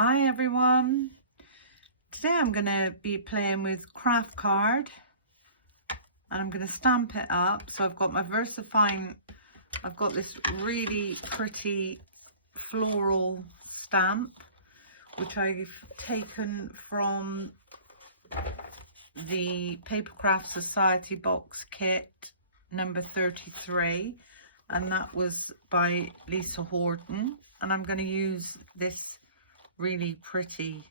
Hi everyone, today I'm going to be playing with craft card and I'm going to stamp it up. So I've got my VersaFine, I've got this really pretty floral stamp which I've taken from the Papercraft Society box kit number 33, and that was by Lisa Horton, and I'm going to use this really pretty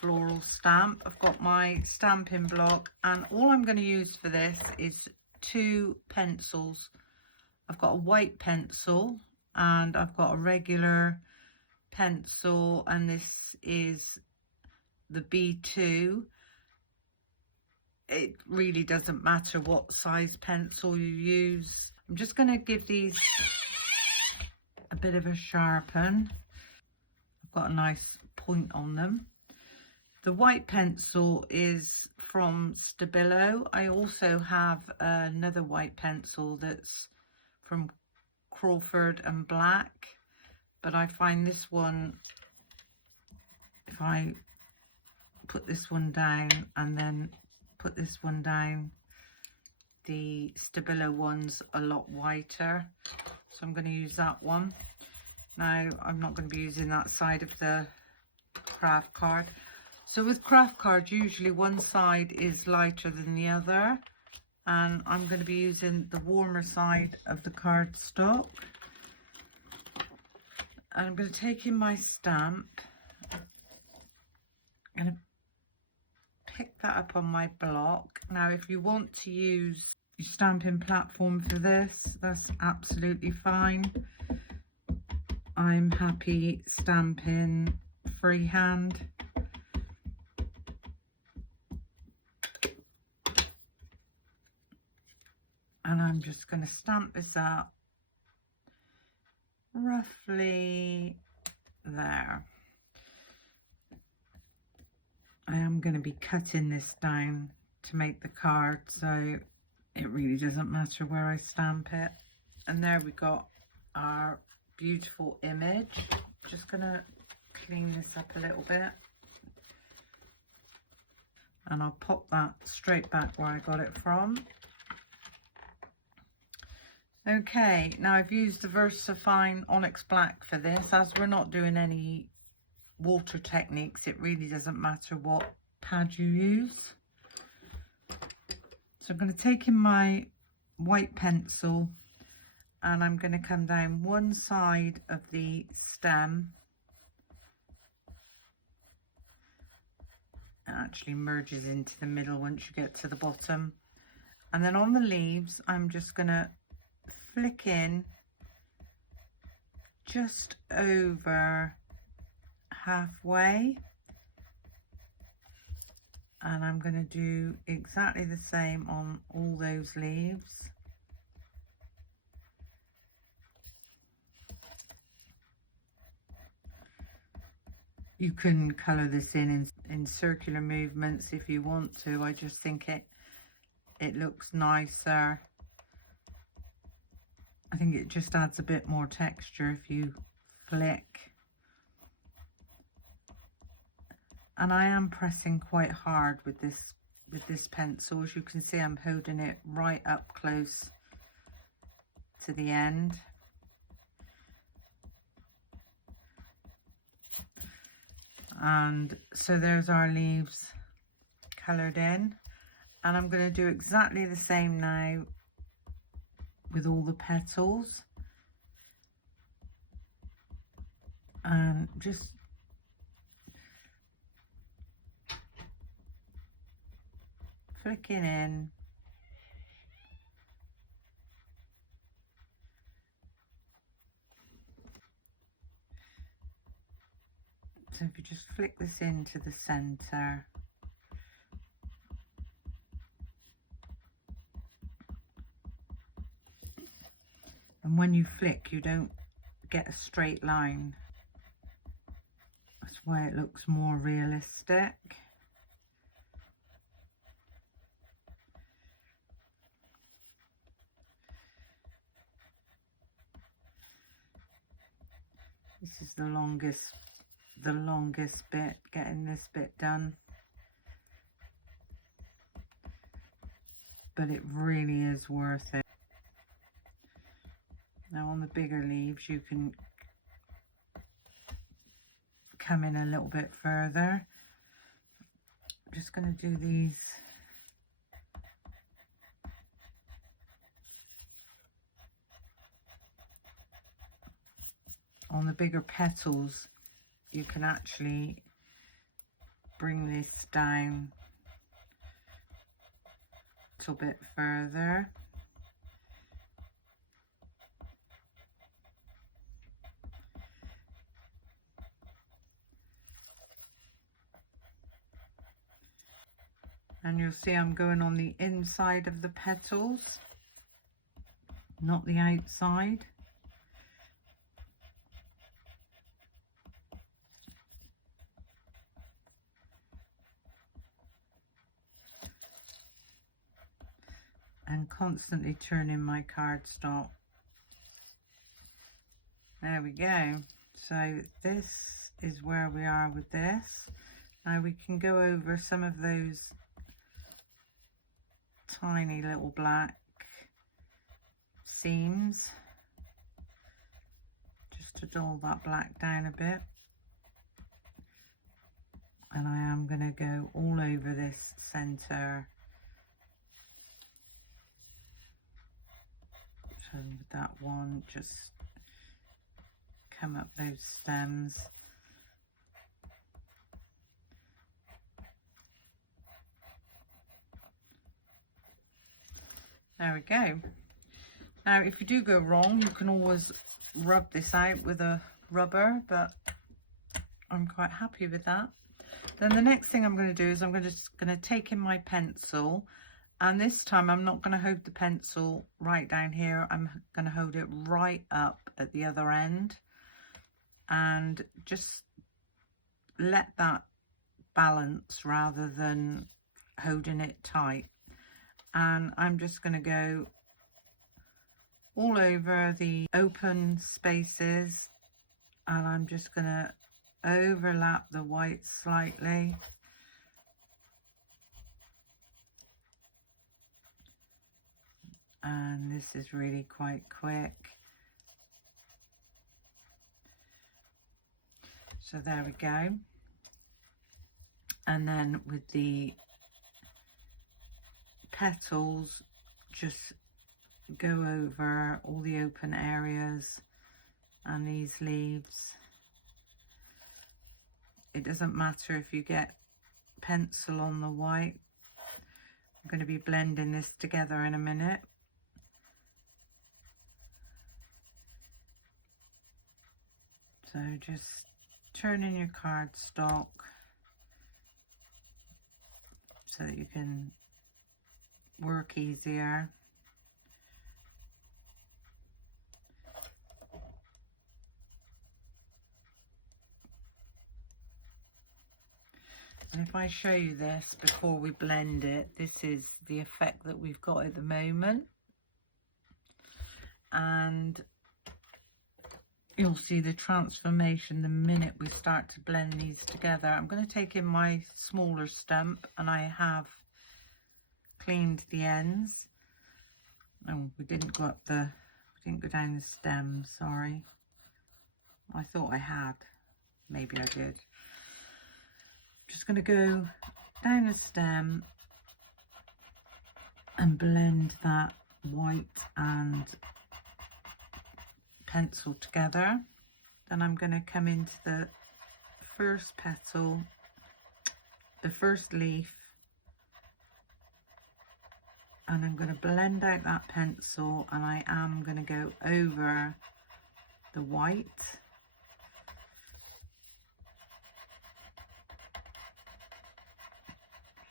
floral stamp. I've got my stamping block and all I'm going to use for this is 2 pencils. I've got a white pencil and I've got a regular pencil, and this is the B2. It really doesn't matter what size pencil you use. I'm just going to give these a bit of a sharpen. Got a nice point on them. The white pencil is from Stabilo. I also have another white pencil that's from Crawford and Black, but I find this one, if I put this one down and then put this one down, the Stabilo one's a lot whiter, so I'm going to use that one. Now, I'm not going to be using that side of the craft card. So with craft card, usually one side is lighter than the other, and I'm going to be using the warmer side of the cardstock. And I'm going to take in my stamp. I'm going to pick that up on my block. Now, if you want to use your stamping platform for this, that's absolutely fine. I'm happy stamping freehand. And I'm just going to stamp this up roughly there. I am going to be cutting this down to make the card, so it really doesn't matter where I stamp it. And there we got our beautiful image. Just gonna clean this up a little bit, and I'll pop that straight back where I got it from. Okay, now I've used the VersaFine Onyx Black for this. As we're not doing any water techniques, it really doesn't matter what pad you use. So I'm going to take in my white pencil and I'm going to come down one side of the stem. It actually merges into the middle once you get to the bottom. And then on the leaves, I'm just going to flick in just over halfway. And I'm going to do exactly the same on all those leaves. You can colour this in circular movements if you want to. I just think it looks nicer. I think it just adds a bit more texture if you flick. And I am pressing quite hard with this pencil. As you can see, I'm holding it right up close to the end. And so there's our leaves coloured in, and I'm going to do exactly the same now with all the petals, and just flicking in. So if you just flick this into the center, and when you flick, you don't get a straight line. That's why it looks more realistic. This is the longest the longest bit, getting this bit done. But it really is worth it. Now on the bigger leaves you can come in a little bit further. I'm just going to do these on the bigger petals. You can actually bring this down a little bit further. And you'll see I'm going on the inside of the petals, not the outside. And constantly turning my cardstock. There we go. So this is where we are with this. Now we can go over some of those tiny little black seams, just to dull that black down a bit. And I am going to go all over this center. So with that one, just come up those stems. There we go. Now if you do go wrong, you can always rub this out with a rubber, but I'm quite happy with that. Then the next thing I'm going to do is I'm just going to take in my pencil, and this time I'm not going to hold the pencil right down here. I'm going to hold it right up at the other end and just let that balance rather than holding it tight. And I'm just going to go all over the open spaces, and I'm just going to overlap the white slightly. And this is really quite quick. So there we go. And then with the petals, just go over all the open areas and these leaves. It doesn't matter if you get pencil on the white. I'm going to be blending this together in a minute. So just turn in your cardstock so that you can work easier. And if I show you this before we blend it, this is the effect that we've got at the moment. And you'll see the transformation the minute we start to blend these together. I'm going to take in my smaller stump, and I have cleaned the ends. Oh, we didn't go down the stem, sorry. I thought I had. Maybe I did. Just going to go down the stem and blend that white and pencil together. Then I'm going to come into the first petal, the first leaf, and I'm going to blend out that pencil, and I am going to go over the white.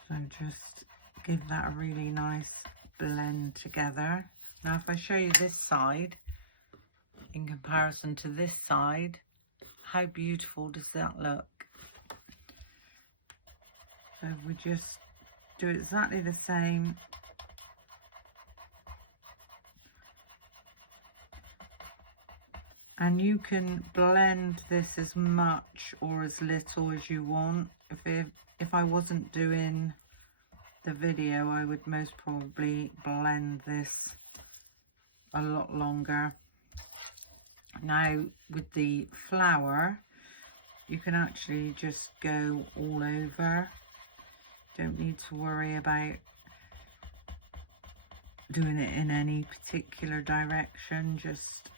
So just give that a really nice blend together. Now if I show you this side in comparison to this side, how beautiful does that look? So we just do exactly the same. And you can blend this as much or as little as you want. If I wasn't doing the video, I would most probably blend this a lot longer. Now with the flower, you can actually just go all over. Don't need to worry about doing it in any particular direction, just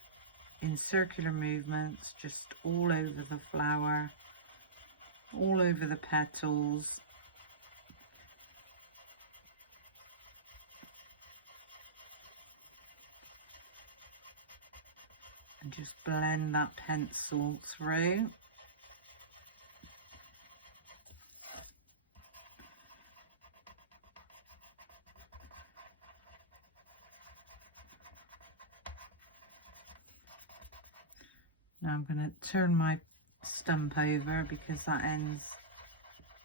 in circular movements, just all over the flower, all over the petals. And just blend that pencil through. Now I'm going to turn my stump over because that end's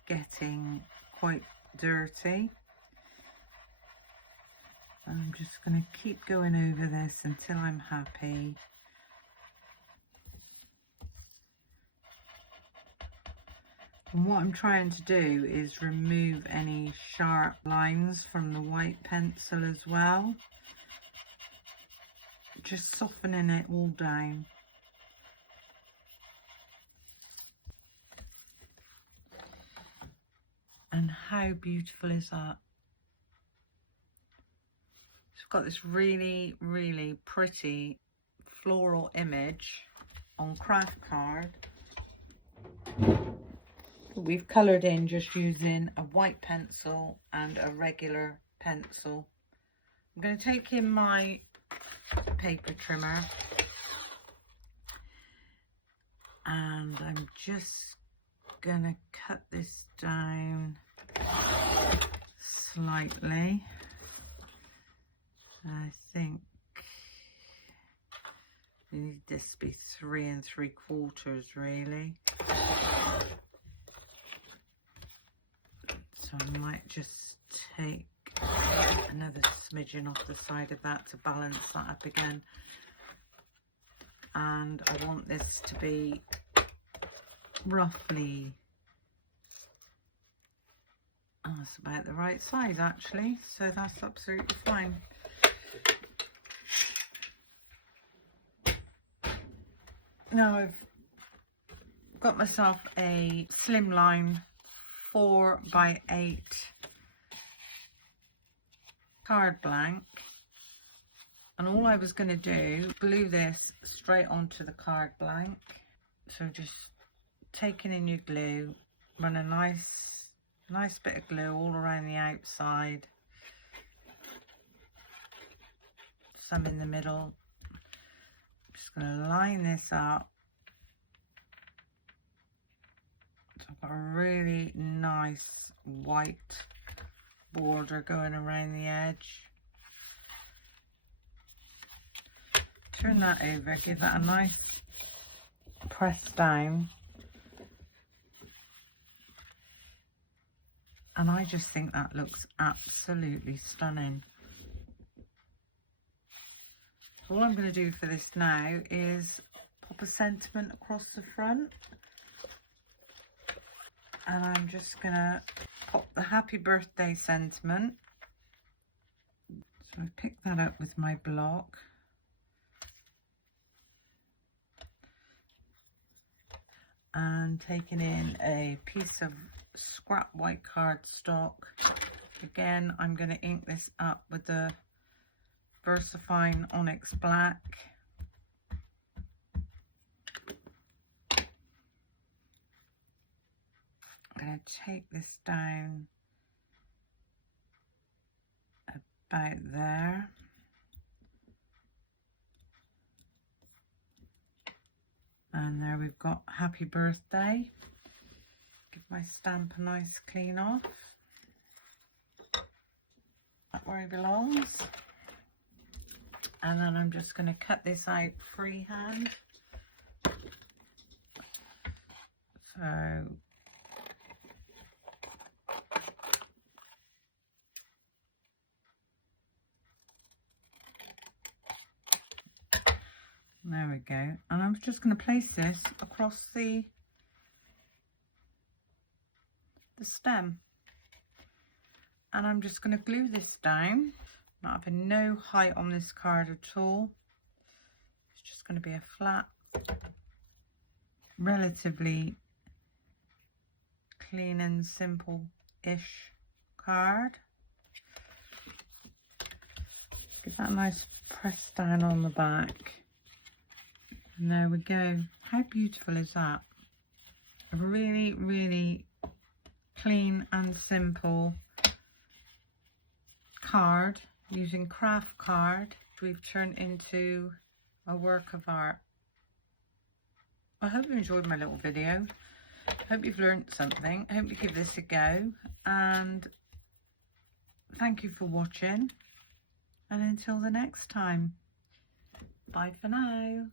getting quite dirty. I'm just going to keep going over this until I'm happy. And what I'm trying to do is remove any sharp lines from the white pencil as well. Just softening it all down. And how beautiful is that? So I've got this really, really pretty floral image on craft card. We've coloured in just using a white pencil and a regular pencil. I'm going to take in my paper trimmer and I'm just going to cut this down slightly. I think we need this to be 3 3/4 really. So I might just take another smidgen off the side of that to balance that up again. And I want this to be roughly, that's about the right size actually, so that's absolutely fine. Now I've got myself a slimline 4x8 card blank, and all I was going to do, glue this straight onto the card blank. So just taking in your glue, run a nice bit of glue all around the outside, some in the middle. Just going to line this up. So I've got a really nice white border going around the edge. Turn that over, give that a nice press down. And I just think that looks absolutely stunning. So all I'm going to do for this now is pop a sentiment across the front. And I'm just going to pop the happy birthday sentiment. So I picked that up with my block. And taking in a piece of scrap white cardstock. Again, I'm going to ink this up with the VersaFine Onyx Black. I'm going to take this down about there. And there we've got happy birthday. Give my stamp a nice clean off. That's where it belongs. And then I'm just going to cut this out freehand. So there we we go. And I'm just going to place this across the stem. And I'm just going to glue this down. Not having no height on this card at all. It's just going to be a flat, relatively clean and simple-ish card. Give that a nice press down on the back. And there we go. How beautiful is that? A really, really clean and simple card using craft card we've turned into a work of art. I hope you enjoyed my little video. Hope you've learned something. I hope you give this a go, and thank you for watching, and until the next time, bye for now.